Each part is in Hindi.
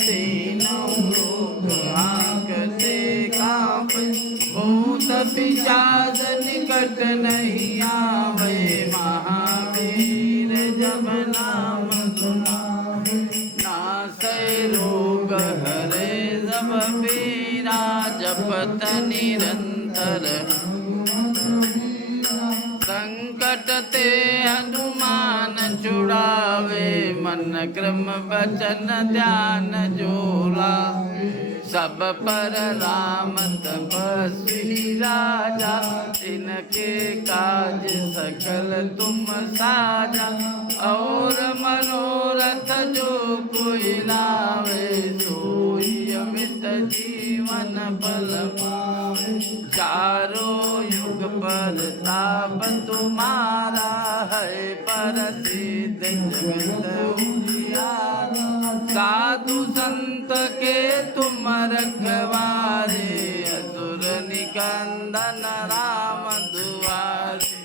तीनों लोग हांकते कांपे, भूत पिशाच निकट नहीं आवे, महावीर जब नाम सुनावे। नासै रोग हरे सब पीरा, जपत निरंतर संकट ते हनुमान छुड़ावे, मन क्रम वचन ध्यान जोला। सब पर राम तपस्वी राजा, इनके काज सकल तुम साजा। और मनोरथ जो कोई लावे, सोई अमित जीवन फल पावे। चारों युग पर ताप तुम्हारा है, प्रसिद्ध जगत उजियारा। साधु संत के तुम रखवारे, असुर निकंदन राम दुआरे।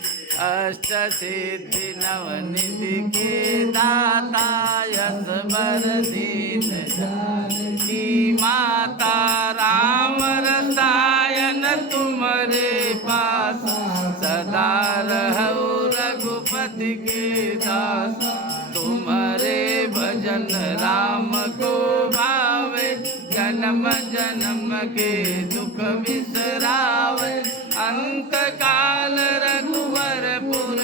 अष्ट सिद्धि नवनिधि के दाता, यस वर दीन जानकी माता। राम रसायन तुम्हारे पास, सदा रहो रघुपति के दास। तुम्हारे भजन राम को भावे, जन्म जन्म के दुख बिसरावे। अंत काल रघुवरपुर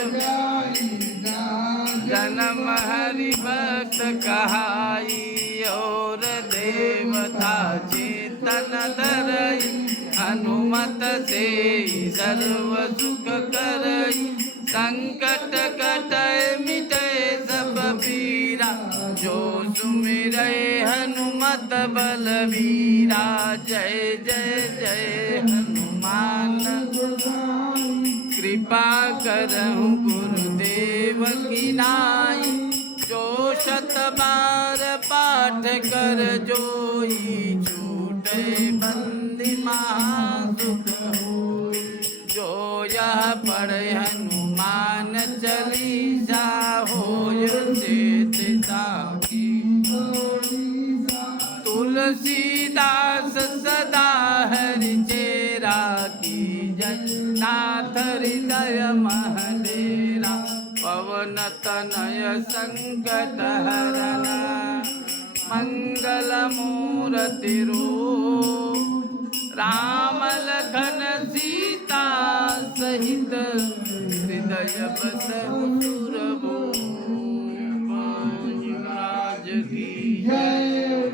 जन्म हरि भक्त कहाई। और देवता चेतन धरई, हनुमत से सर्व सुख करई। संकट कटै मिटै सब पीरा, जो सुमिरै हनुमत बलवीरा। जय जय जय हनुमान गोसाई, कृपा करहु गुरुदेव की नाई। जो शत बार पाठ कर जोई, छूटे बंदी महासुख होई। जो यह पढ़े हनुमान चालीसा, होय सिद्धि साखी। तुलसीदास सदा हरि चेरा, की जय नाथ हृदय महडेरा। पवन तनय संकट हरना, मंगल मूर्ति रूप। राम लखन सीता सहित, हृदय बसहु सुर